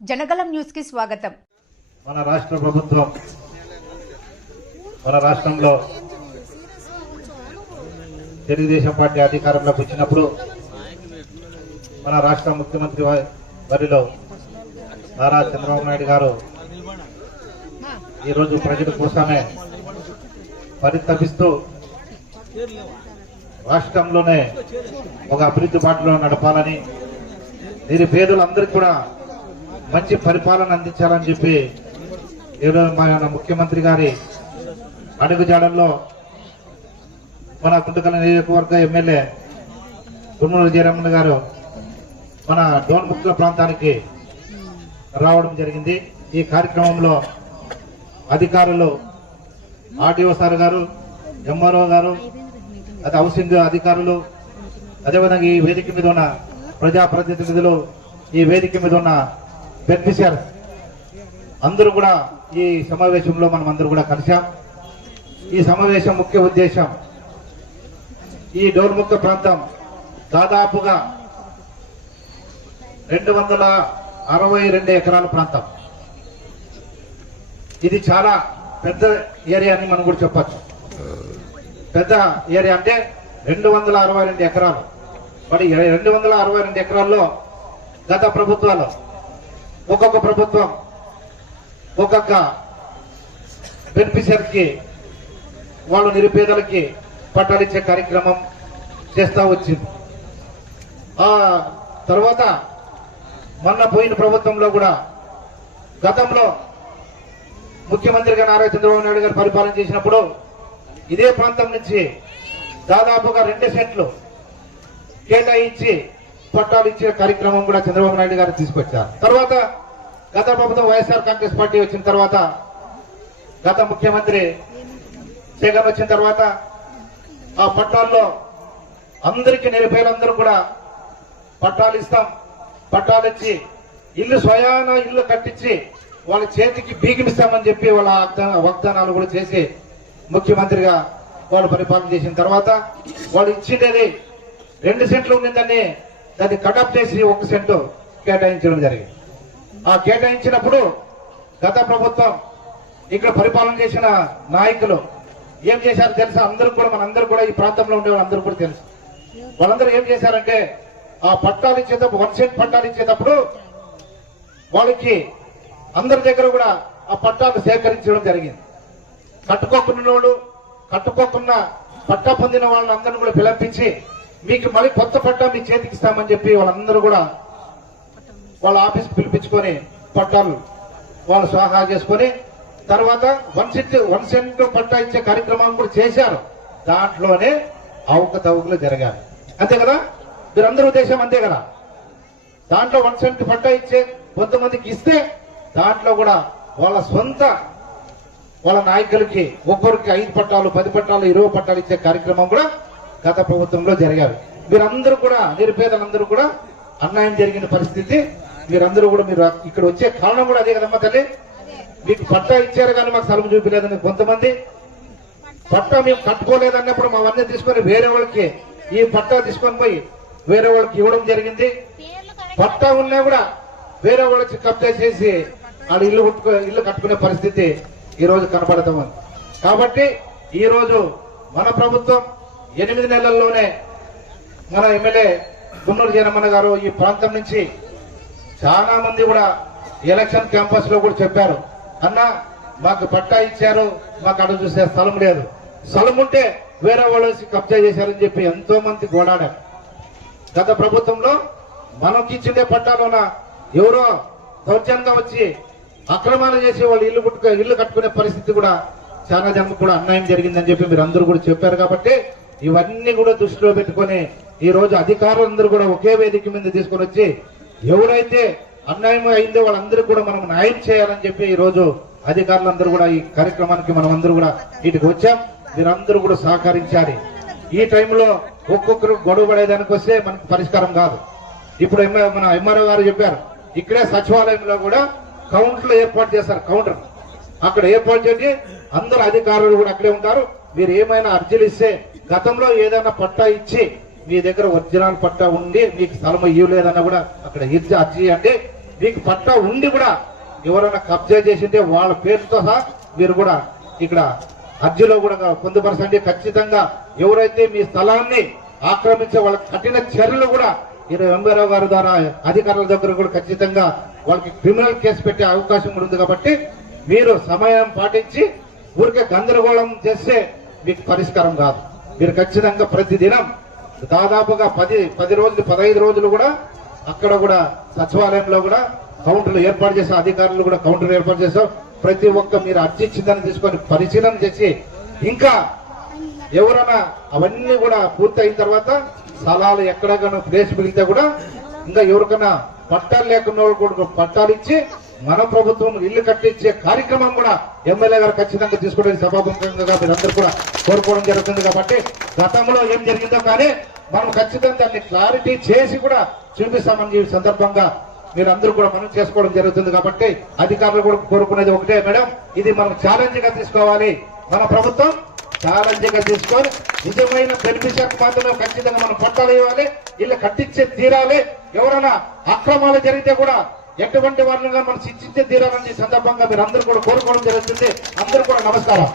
జనగలం న్యూస్కి స్వాగతం. మన రాష్ట్ర ప్రభుత్వం మన రాష్ట్రంలో తెలుగుదేశం పార్టీ అధికారంలోకి వచ్చినప్పుడు మన రాష్ట్ర ముఖ్యమంత్రి వారిలో నారా చంద్రబాబు నాయుడు గారు ఈరోజు ప్రజల కోసమే పరితపిస్తూ రాష్ట్రంలోనే ఒక అభివృద్ధి బాటలో నడపాలని నిరుపేదలందరికీ కూడా మంచి పరిపాలన అందించాలని చెప్పి ఈరోజు మన ముఖ్యమంత్రి గారి అడుగుజాడల్లో మన గుంటకల నియోజకవర్గ ఎమ్మెల్యే గుమ్మూరు జయరమణ గారు మన డోన్ముక్తుల ప్రాంతానికి రావడం జరిగింది. ఈ కార్యక్రమంలో అధికారులు ఆర్డీఓ సార్ గారు ఎంఆర్ఓ గారు అది హౌసింగ్ అధికారులు అదేవిధంగా ఈ వేదిక మీద ఉన్న ప్రజాప్రతినిధులు ఈ వేదిక మీద ఉన్న బెనిఫిషియర్ అందరూ కూడా ఈ సమావేశంలో మనం అందరూ కూడా కలిశాం. ఈ సమావేశం ముఖ్య ఉద్దేశం ఈ డోర్ముక్క ప్రాంతం దాదాపుగా రెండు వందల అరవై రెండు ఎకరాల ప్రాంతం. ఇది చాలా పెద్ద ఏరియా అని మనం కూడా చెప్పచ్చు. పెద్ద ఏరియా అంటే రెండు వందల అరవై రెండు ఎకరాలు. మరి రెండు వందల అరవై రెండు ఎకరాల్లో గత ప్రభుత్వాలు ఒక్కొక్క ప్రభుత్వం ఒక్కొక్క బెనిఫిషియర్కి వాళ్ళు నిరుపేదలకి పట్టాలిచ్చే కార్యక్రమం చేస్తూ వచ్చింది. ఆ తర్వాత మొన్న పోయిన ప్రభుత్వంలో కూడా గతంలో ముఖ్యమంత్రిగా నారా చంద్రబాబు నాయుడు గారు పరిపాలన చేసినప్పుడు ఇదే ప్రాంతం నుంచి దాదాపుగా రెండు సెంట్లు కేటాయించి పట్టాలు ఇచ్చే కార్యక్రమం కూడా చంద్రబాబు నాయుడు గారు తీసుకొచ్చారు. తర్వాత గత ప్రభుత్వం వైఎస్ఆర్ కాంగ్రెస్ పార్టీ వచ్చిన తర్వాత గత ముఖ్యమంత్రి జగన్ వచ్చిన తర్వాత ఆ పట్టాల్లో అందరికీ నిరుపేదలందరూ కూడా పట్టాలు ఇస్తాం. పట్టాలు ఇచ్చి ఇల్లు స్వయాన ఇల్లు కట్టించి వాళ్ళ చేతికి బీగిమిస్తామని చెప్పి వాళ్ళ వాగ్దానాలు కూడా చేసి ముఖ్యమంత్రిగా వాళ్ళు పరిపాలన చేసిన తర్వాత వాళ్ళు ఇచ్చిండేది రెండు సెంట్లు ఉండిందని దాన్ని కటప్ చేసి ఒక సెంటు కేటాయించడం జరిగింది. ఆ కేటాయించినప్పుడు గత ప్రభుత్వం ఇక్కడ పరిపాలన చేసిన నాయకులు ఏం చేశారు తెలుసా? అందరూ కూడా మనందరూ కూడా ఈ ప్రాంతంలో ఉండే వాళ్ళందరూ కూడా తెలుసు. వాళ్ళందరూ ఏం చేశారంటే ఆ పట్టాలు ఇచ్చేటప్పుడు వన్ సెంట్ పట్టాలు ఇచ్చేటప్పుడు వాళ్ళకి అందరి దగ్గర కూడా ఆ పట్టాలు సేకరించడం జరిగింది. కట్టుకోకున్న వాళ్ళు కట్టుకోకున్న పట్టా పొందిన వాళ్ళందరినీ కూడా పిలిపించి మీకు మళ్ళీ కొత్త పట్టా మీ చేతికి ఇస్తామని చెప్పి వాళ్ళందరూ కూడా వాళ్ళ ఆఫీస్ పిలిపించుకొని పట్టాలు వాళ్ళు స్వాహా చేసుకొని తర్వాత వన్ సెంట్ వన్ సెంట్ పట్టా ఇచ్చే కార్యక్రమాన్ని కూడా చేశారు. దాంట్లోనే అవకతవకలు జరగాలి. అంతే కదా? మీరందరూ ఉద్దేశం అంతే కదా? దాంట్లో వన్ సెంట్ పట్టా ఇచ్చే కొంతమందికి ఇస్తే దాంట్లో కూడా వాళ్ళ సొంత వాళ్ళ నాయకులకి ఒక్కొక్కరికి ఐదు పట్టాలు పది పట్టాలు ఇరవై పట్టాలు ఇచ్చే కార్యక్రమం కూడా గత ప్రభుత్వంలో జరిగారు. మీరందరూ కూడా నిరుపేదలందరూ కూడా అన్యాయం జరిగిన పరిస్థితి మీరందరూ కూడా మీరు ఇక్కడ వచ్చే కారణం కూడా అదే కదమ్మా తల్లి? మీకు పట్టా ఇచ్చారు కానీ మాకు స్థలం చూపించలేదని కొంతమంది. పట్టా మేము కట్టుకోలేదన్నప్పుడు మా అవన్నీ తీసుకొని వేరే వాళ్ళకి ఈ పట్టా తీసుకొని పోయి వేరే వాళ్ళకి ఇవ్వడం జరిగింది. పట్టా ఉన్నా కూడా వేరే వాళ్ళకి కబ్జా చేసి ఆడ ఇల్లు కట్టుకో ఇల్లు కట్టుకునే పరిస్థితి ఈ రోజు కనపడతాం కాబట్టి ఈ రోజు మన ప్రభుత్వం ఎనిమిది నెలల్లోనే మన ఎమ్మెల్యే గున్నూరు జయరమణ గారు ఈ ప్రాంతం నుంచి చాలా మంది కూడా ఎలక్షన్ క్యాంపస్లో కూడా చెప్పారు అన్న మాకు పట్టా ఇచ్చారు మాకు అక్కడ చూసే స్థలం లేదు. స్థలం ఉంటే వేరే వాళ్ళు వచ్చి కబ్జా చేశారని చెప్పి ఎంతో మంది గోడాడారు. గత ప్రభుత్వంలో మనకి ఇచ్చిండే పట్టాలోన ఎవరో దౌర్జన్యంగా వచ్చి అక్రమాలు చేసి వాళ్ళు ఇల్లు పుట్టుకు ఇల్లు కట్టుకునే పరిస్థితి కూడా చాలా జనం కూడా అన్యాయం జరిగిందని చెప్పి మీరు అందరూ కూడా చెప్పారు కాబట్టి ఇవన్నీ కూడా దృష్టిలో పెట్టుకొని ఈ రోజు అధికారులందరూ కూడా ఒకే వేదిక మీద తీసుకొని వచ్చి ఎవరైతే అన్యాయం అయిందో వాళ్ళందరూ కూడా మనం న్యాయం చేయాలని చెప్పి ఈ రోజు అధికారులందరూ కూడా ఈ కార్యక్రమానికి మనం అందరూ కూడా వీటికి వచ్చాం. మీరందరూ కూడా సహకరించాలి. ఈ టైంలో ఒక్కొక్కరు గొడవ పడేదానికి వస్తే మనకు పరిష్కారం కాదు. ఇప్పుడు మన ఎంఆర్ఓ గారు చెప్పారు ఇక్కడే సచివాలయంలో కూడా కౌంటర్లు ఏర్పాటు చేస్తారు కౌంటర్. అక్కడ ఏర్పాటు చేసి అందరు అధికారులు కూడా అక్కడే ఉంటారు. మీరు ఏమైనా అర్జీలు ఇస్తే గతంలో ఏదైనా పట్టా ఇచ్చి మీ దగ్గర ఒరిజినల్ పట్టా ఉండి మీకు స్థలం ఇవ్వలేదన్నా కూడా అక్కడ ఇచ్చి అర్జీ అంటే మీకు పట్టా ఉండి కూడా ఎవరైనా కబ్జా చేసింటే వాళ్ళ పేరుతో సహా మీరు కూడా ఇక్కడ అర్జీలో కూడా పొందుపరచండి. ఖచ్చితంగా ఎవరైతే మీ స్థలాన్ని ఆక్రమించే వాళ్ళ కఠిన చర్యలు కూడా ఈరోజు ఎంబీరావు గారి ద్వారా అధికారుల దగ్గర కూడా ఖచ్చితంగా వాళ్ళకి క్రిమినల్ కేసు పెట్టే అవకాశం కూడా ఉంది కాబట్టి మీరు సమయం పాటించి ఊరికే గందరగోళం చేస్తే మీకు పరిష్కారం కాదు. మీరు ఖచ్చితంగా ప్రతి దినం దాదాపుగా పది పది రోజులు పదహైదు రోజులు కూడా అక్కడ కూడా సచివాలయంలో కూడా కౌంటర్లు ఏర్పాటు చేసే అధికారులు కూడా కౌంటర్ ఏర్పాటు చేశారు. ప్రతి ఒక్క మీరు అర్జించిందని తీసుకొని పరిశీలన చేసి ఇంకా ఎవరైనా అవన్నీ కూడా పూర్తయిన తర్వాత స్థలాలు ఎక్కడైనా ప్లేస్ మిగిలితే కూడా ఇంకా ఎవరికైనా పట్టాలు లేకున్న వాళ్ళు కూడా పట్టాలు ఇచ్చి మన ప్రభుత్వం ఇల్లు కట్టించే కార్యక్రమం కూడా ఎమ్మెల్యే గారు ఖచ్చితంగా తీసుకోవడానికి సభాముఖంగా మీరందరూ కూడా కోరుకోవడం జరుగుతుంది కాబట్టి గతంలో ఏం జరిగిందో కానీ మనం ఖచ్చితంగా దాన్ని క్లారిటీ చేసి కూడా చూపిస్తామని ఈ సందర్భంగా మీరందరూ కూడా మనం చేసుకోవడం జరుగుతుంది కాబట్టి అధికారులు కూడా కోరుకునేది ఒకటే మేడం. ఇది మనం ఛాలెంజ్గా తీసుకోవాలి. మన ప్రభుత్వం ఛాలెంజ్గా తీసుకొని నిజమైన బెనిఫిషియర్ మాత్రమే ఖచ్చితంగా మనం పట్టాలు ఇవ్వాలి. ఇల్లు కట్టించే తీరాలి. ఎవరైనా అక్రమాలు జరిగితే కూడా ఎటువంటి వాళ్ళని మనం శిక్షించే తీరాలని సందర్భంగా మీరు అందరూ కూడా కోరుకోవడం జరుగుతుంది. అందరూ కూడా నమస్కారం.